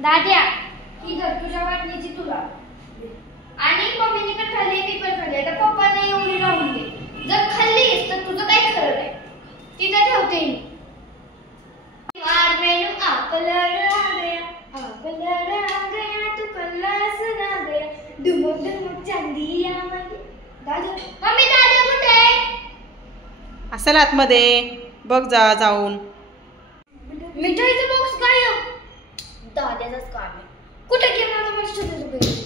दाद्या ही धर तुझ्या वाटणीची तुला आणि मम्मीने पण खाल्ली मी पण खाल्ली आता पप्पाने एवढी राहून दे जर खाल्लीस तर तुझं काय खरं नाही तिथं ठेवते मार मेनू आपलर आ गया तू कल्ला सुना गया डुमुक डुमुक चांदिया मध्ये दादा मम्मी दादा कुठे आहे असेल आतमध्ये बघ जाऊन मिठाईचा बॉक्स गायब दाद्याचाच काम आहे कुठे गेला आता मला